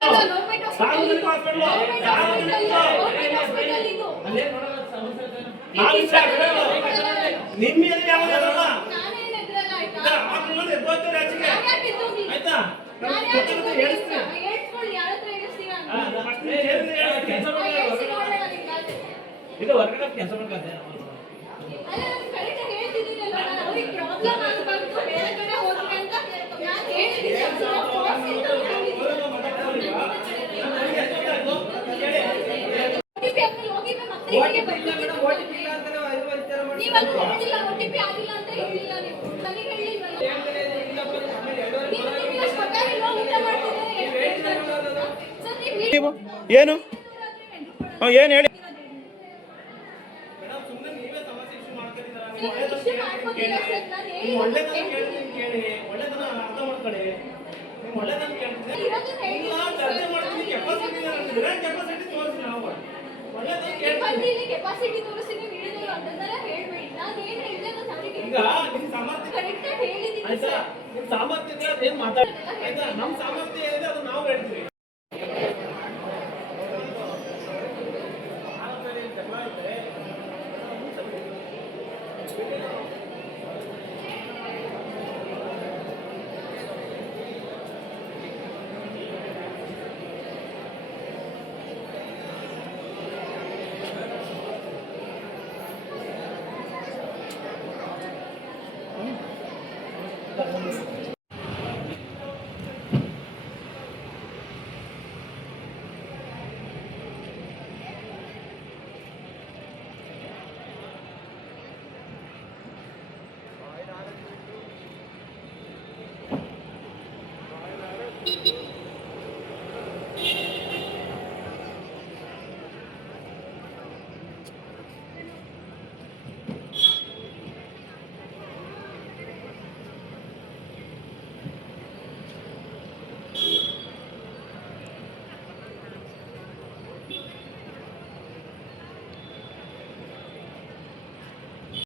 ಸಾರ್ವಜನಿಕ ಹಾಸ್ಪಿಟಲ್ ನಿಮ್ಮ ಮೇಲೆ ಯಾವ್ದಲ್ಲ ಆಯ್ತಾ ಇದು ಹೊರಗಡೆ ಕೆಲಸ ಮಾಡ್ತಾರೆ ಏನು ಏನು ಹೇಳಿ ಕೆಪಾಸಿಟಿ ತೋರಿಸಿ ನೀವು ಹೇಳಿದ್ರು ಅದನ್ನೆಲ್ಲ ಹೇಳ್ಬೇಡಿ. ನಾನು ಏನು ಹೇಳಿದೆ ಈಗ ನಿಮ್ಮ ಸಾಮರ್ಥ್ಯ ಕರೆಕ್ಟ್ ಆಗಿ ಹೇಳಿದ್ದೀನಿ. ಆಯ್ತಾ ನಿಮ್ಮ ಸಾಮರ್ಥ್ಯ ಏನ್ ಮಾತಾಡ್ತಾ ಆಯ್ತಾ ನಮ್ಮ